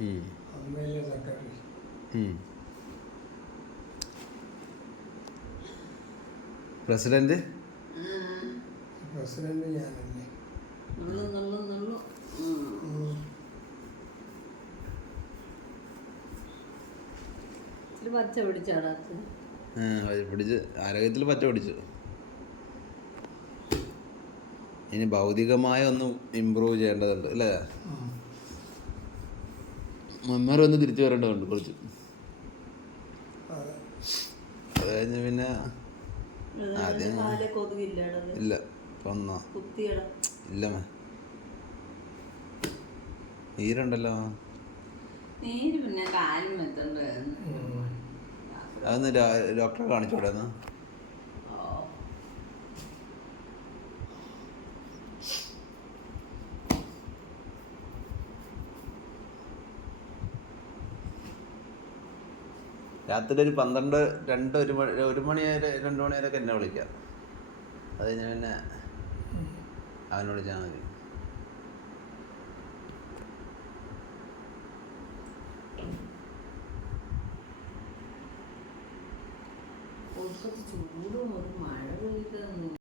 അമ്മയിലെ secretary. President ഞാനല്ലേ. പച്ച പിടിച്ചാടാ പിടിച്ച് ആരോഗ്യത്തിൽ പച്ച പിടിച്ചു. ഇനി ഭൗതികമായ ഒന്ന് ഇമ്പ്രൂവ് ചെയ്യേണ്ടതുണ്ട് അല്ലേ? മുന്നേറൊന്ന് തിരിച്ചു വരേണ്ടതുണ്ട് കുറച്ച്. അത് കഴിഞ്ഞ് പിന്നെ ആദ്യം ഇല്ല ഒന്നോ ഇല്ല നീരുണ്ടല്ലോ. അതൊന്ന് ഡോക്ടറെ കാണിച്ചൂടെ? രാത്രി ഒരു 12, 2, 1 മണി വരെ 2 മണി വരെയൊക്കെ എന്നെ വിളിക്കാം. അത് കഴിഞ്ഞ് പിന്നെ അവനെ വിളിച്ചാൽ മതി. ചൂടും ഒരു മഴ പെയ്ത